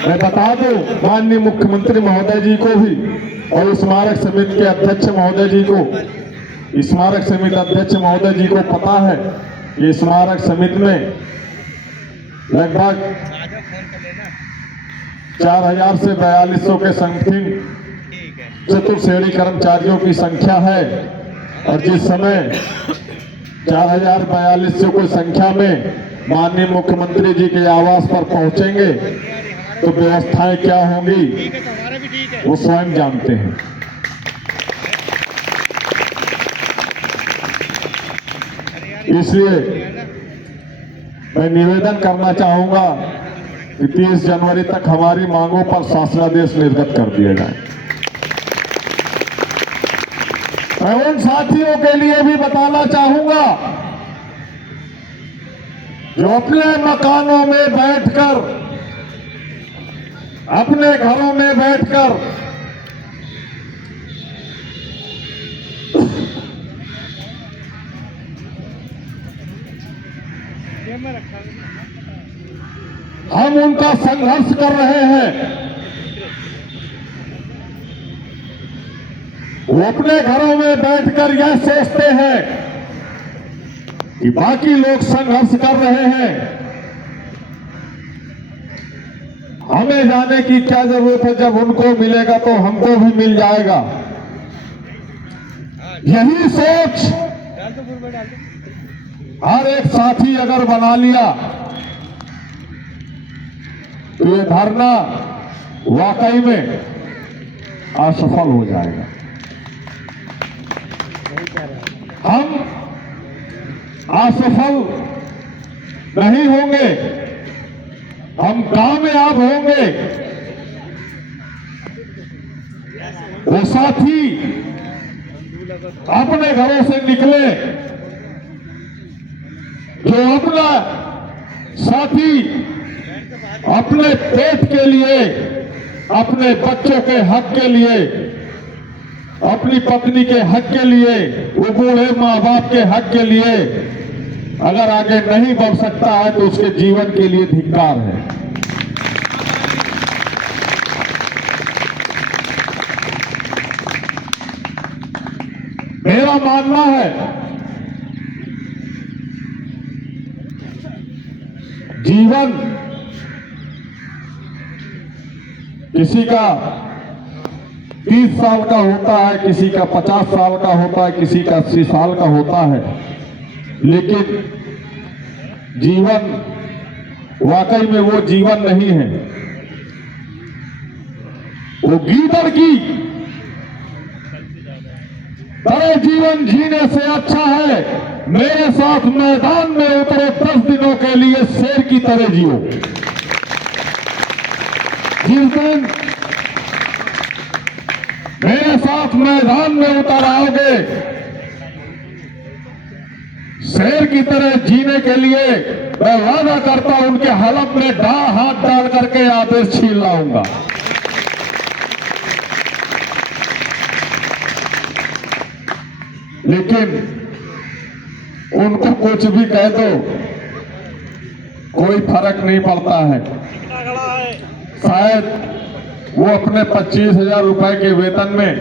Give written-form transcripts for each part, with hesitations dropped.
मैं बता दूं माननीय मुख्यमंत्री महोदय जी को भी और स्मारक समिति के अध्यक्ष महोदय जी को, स्मारक समिति अध्यक्ष महोदय जी को पता है कि स्मारक समिति में लगभग 4000 से 4200 के समथिंग चतुर्श्रेणी कर्मचारियों की संख्या है। और जिस समय 4042 की संख्या में माननीय मुख्यमंत्री जी के आवास पर पहुंचेंगे तो व्यवस्थाएं क्या होंगी वो स्वयं जानते हैं। इसलिए मैं निवेदन करना चाहूंगा कि 30 जनवरी तक हमारी मांगों पर शासनादेश निर्गत कर दिए जाए। मैं उन साथियों के लिए भी बताना चाहूंगा जो अपने मकानों में बैठकर, अपने घरों में बैठकर हम उनका संघर्ष कर रहे हैं। वो अपने घरों में बैठकर यह सोचते हैं कि बाकी लोग संघर्ष कर रहे हैं, हमें जाने की क्या जरूरत है, जब उनको मिलेगा तो हमको भी मिल जाएगा। यही सोच हर एक साथी अगर बना लिया तो ये धरना वाकई में असफल हो जाएगा। हम असफल नहीं होंगे, हम कामयाब होंगे। वो साथी अपने घरों से निकले, जो अपना साथी अपने पेट के लिए, अपने बच्चों के हक के लिए, अपनी पत्नी के हक के लिए, वो बूढ़े माँ बाप के हक के लिए अगर आगे नहीं बढ़ सकता है तो उसके जीवन के लिए धिक्कार है। मेरा मानना है जीवन किसी का 30 साल का होता है, किसी का 50 साल का होता है, किसी का 80 साल का होता है, लेकिन जीवन वाकई में वो जीवन नहीं है। वो गीदड़ की तरह जीवन जीने से अच्छा है मेरे साथ मैदान में उतरो, 10 दिनों के लिए शेर की तरह जियो। जिस दिन मेरे साथ मैदान में उतर आओगे, शेर की तरह जीने के लिए मैं वादा करता हूं उनके हलक में हाथ डाल करके आदेश छीन लाऊंगा। लेकिन उनको कुछ भी कह दो कोई फर्क नहीं पड़ता है। शायद वो अपने 25,000 रुपए के वेतन में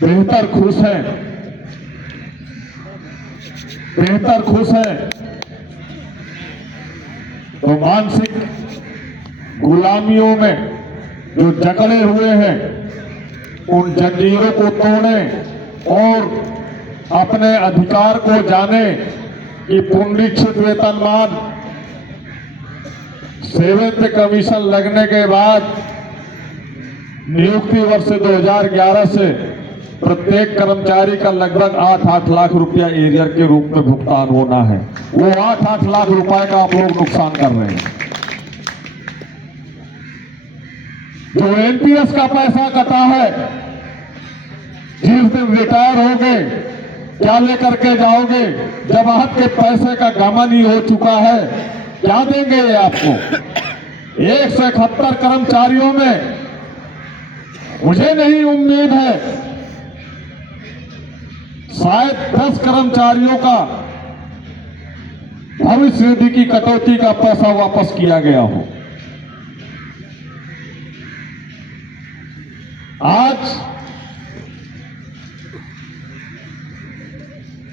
बेहतर खुश हैं, बेहतर खुश हैं। तो मानसिक गुलामियों में जो जकड़े हुए हैं उन जंजीरों को तोड़ें और अपने अधिकार को जाने कि पुनरीक्षित वेतनमान, सेवेंथ कमीशन लगने के बाद नियुक्ति वर्ष 2011 से प्रत्येक कर्मचारी का लगभग 8-8 लाख रुपया एरियर के रूप में भुगतान होना है। वो 8-8 लाख रुपए का आप लोग नुकसान कर रहे हैं। जो एनपीएस का पैसा कटा है, जिस दिन रिटायर होगे क्या लेकर के जाओगे? जमानत के पैसे का गमन ही हो चुका है, क्या देंगे ये आपको? 171 कर्मचारियों में मुझे नहीं उम्मीद है शायद 10 कर्मचारियों का भविष्य निधि की कटौती का पैसा वापस किया गया हो। आज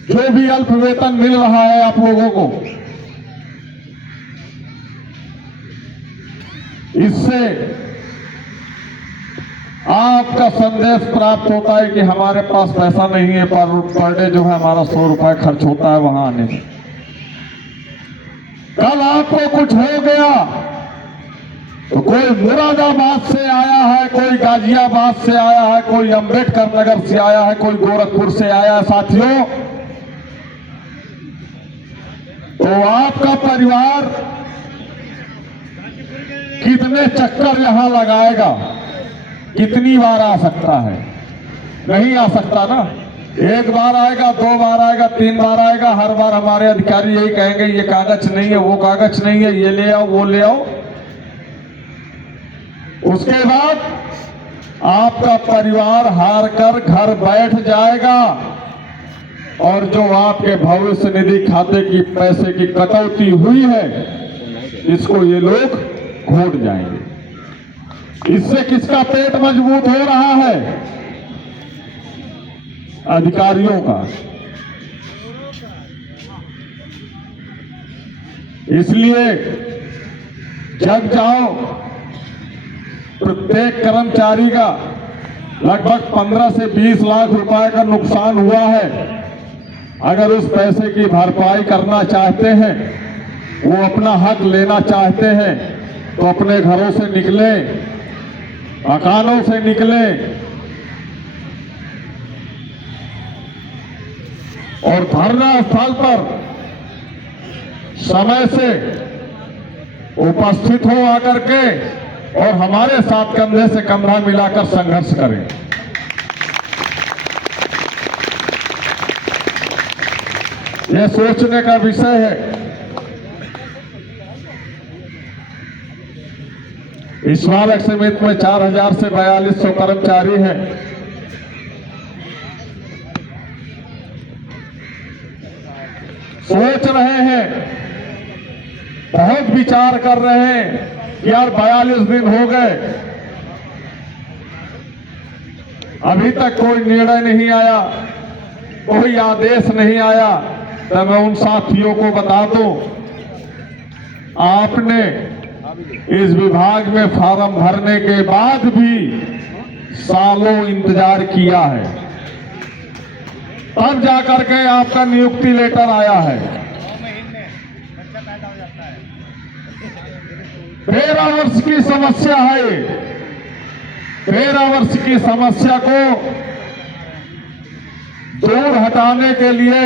जो भी अल्प वेतन मिल रहा है आप लोगों को, इससे आपका संदेश प्राप्त होता है कि हमारे पास पैसा नहीं है, पर डे जो है हमारा 100 रुपए खर्च होता है वहां आने में। कल आपको कुछ हो गया तो कोई मुरादाबाद से आया है, कोई गाजियाबाद से आया है, कोई अंबेडकर नगर से आया है, कोई गोरखपुर से आया है। साथियों, तो आपका परिवार कितने चक्कर यहां लगाएगा, कितनी बार आ सकता है? नहीं आ सकता ना। एक बार आएगा, 2 बार आएगा, 3 बार आएगा। हर बार हमारे अधिकारी यही कहेंगे ये कागज नहीं है, वो कागज नहीं है, ये ले आओ, वो ले आओ। उसके बाद आपका परिवार हार कर घर बैठ जाएगा और जो आपके भविष्य निधि खाते की पैसे की कटौती हुई है, इसको ये लोग घोट जाएंगे। इससे किसका पेट मजबूत हो रहा है? अधिकारियों का। इसलिए जग जाओ, प्रत्येक कर्मचारी का लगभग 15 से 20 लाख रुपए का नुकसान हुआ है। अगर उस पैसे की भरपाई करना चाहते हैं, वो अपना हक लेना चाहते हैं, तो अपने घरों से निकले, मकानों से निकले और धरना स्थल पर समय से उपस्थित हो आकर के और हमारे साथ कंधे से कंधा मिलाकर संघर्ष करें। यह सोचने का विषय है। स्मारक समिति में 4000 से 4200 कर्मचारी हैं। सोच रहे हैं, बहुत विचार कर रहे हैं कि यार 42 दिन हो गए, अभी तक कोई निर्णय नहीं आया, कोई आदेश नहीं आया। तो मैं उन साथियों को बता दूं, आपने इस विभाग में फॉर्म भरने के बाद भी सालों इंतजार किया है, तब जाकर के आपका नियुक्ति लेटर आया है। 13 वर्ष की समस्या है। 13 वर्ष की समस्या को दूर हटाने के लिए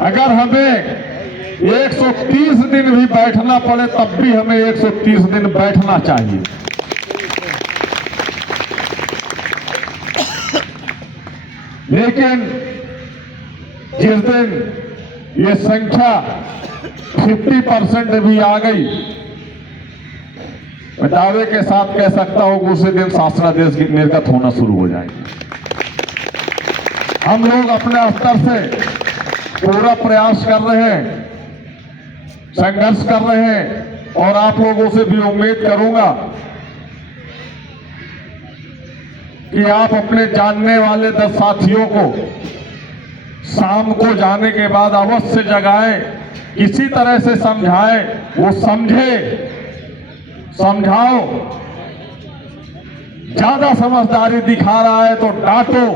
अगर हमें 130 दिन भी बैठना पड़े, तब भी हमें 130 दिन बैठना चाहिए। लेकिन जिस दिन ये संख्या 50% भी आ गई, मैं दावे के साथ कह सकता हूं कि उसी दिन शासनादेश की निर्गत होना शुरू हो जाएगी। हम लोग अपने स्तर से पूरा प्रयास कर रहे हैं, संघर्ष कर रहे हैं और आप लोगों से भी उम्मीद करूंगा कि आप अपने जानने वाले 10 साथियों को शाम को जाने के बाद अवश्य जगाएं, किसी तरह से समझाएं, वो समझे, समझाओ। ज्यादा समझदारी दिखा रहा है तो डांटो,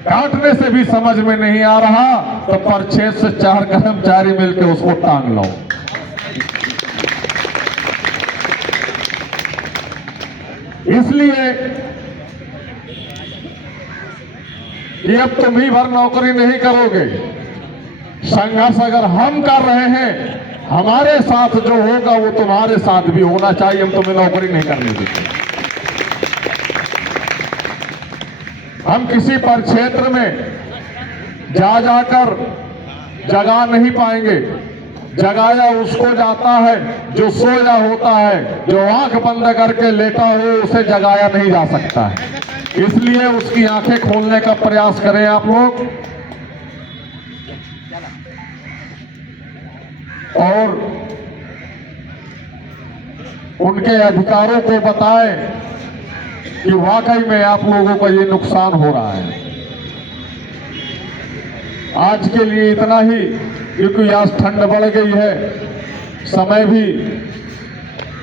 डांटने से भी समझ में नहीं आ रहा तो परिच्छेद से 4 कर्मचारी मिलकर उसको टांग लो। इसलिए कि अब तुम ही भर नौकरी नहीं करोगे। संघर्ष अगर हम कर रहे हैं, हमारे साथ जो होगा वो तुम्हारे साथ भी होना चाहिए। हम तुम्हें नौकरी नहीं करने देते। हम किसी परिक्षेत्र में जा जाकर जगा नहीं पाएंगे। जगाया उसको जाता है जो सोया होता है, जो आंख बंद करके लेटा हो उसे जगाया नहीं जा सकता है। इसलिए उसकी आंखें खोलने का प्रयास करें आप लोग। और उनके अधिकारों को बताएं कि वाकई में आप लोगों का ये नुकसान हो रहा है। आज के लिए इतना ही, क्योंकि आज ठंड बढ़ गई है, समय भी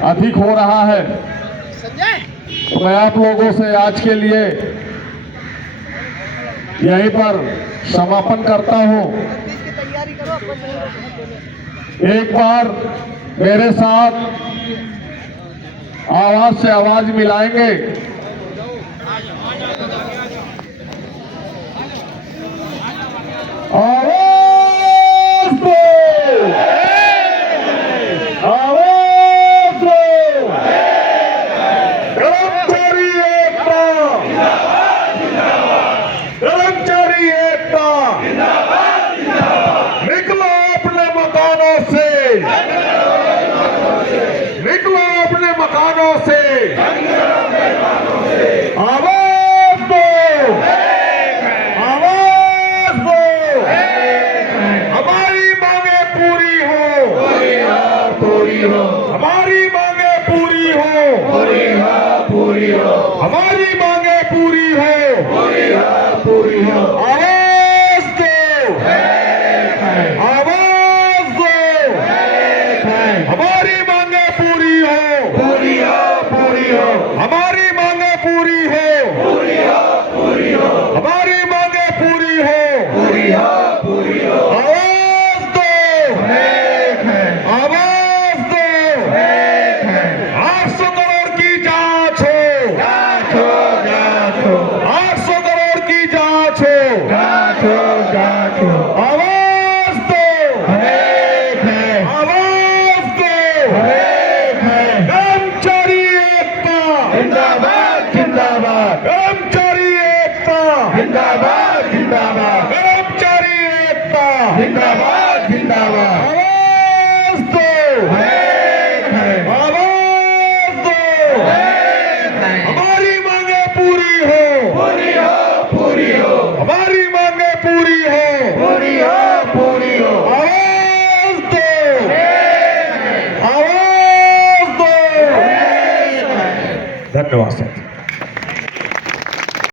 अधिक हो रहा है, तो मैं आप लोगों से आज के लिए यहीं पर समापन करता हूं। एक बार मेरे साथ आवाज से आवाज मिलाएंगे। आवाज दो, आवाज दो, कर्मचारी एकता, कर्मचारी एकता, निकलो अपने मकानों से, निकलो अपने मकानों से, आवाज दो, आवाज दो, हमारी मांगे पूरी हो, पूरी हो, हमारी मांगे पूरी हो, पूरी हो, पूरी हो, हमारी मांगे पूरी हो, पूरी हो, पूरी हो, आवाज दो, आवाज दो, हमारी मांगे पूरी हो, पूरी हो, पूरी हो, हमारी मांगे पूरी हो, पूरी हो, पूरी हो, हमारी मांगे पूरी हो, पूरी हो, पूरी हो, आवाज दो, आवाज दो, 800 करोड़ की जांच हो, 800 करोड़ की जांच हो, आवाज दो, आवाज दो, कर्मचारी एकता जिंदाबाद, जिंदाबाद, कर्मचारी एकता जिंदाबाद, जिंदाबाद, कर्मचारी एकता जिंदाबाद, जिंदाबाद, आवाज दो, आवाज दो, हमारी मांगे पूरी हो, पूरी हो, पूरी हो, हमारी मांगे पूरी हो, पूरी हो, पूरी हो, आवाज दो, आवाज दो। धन्यवाद।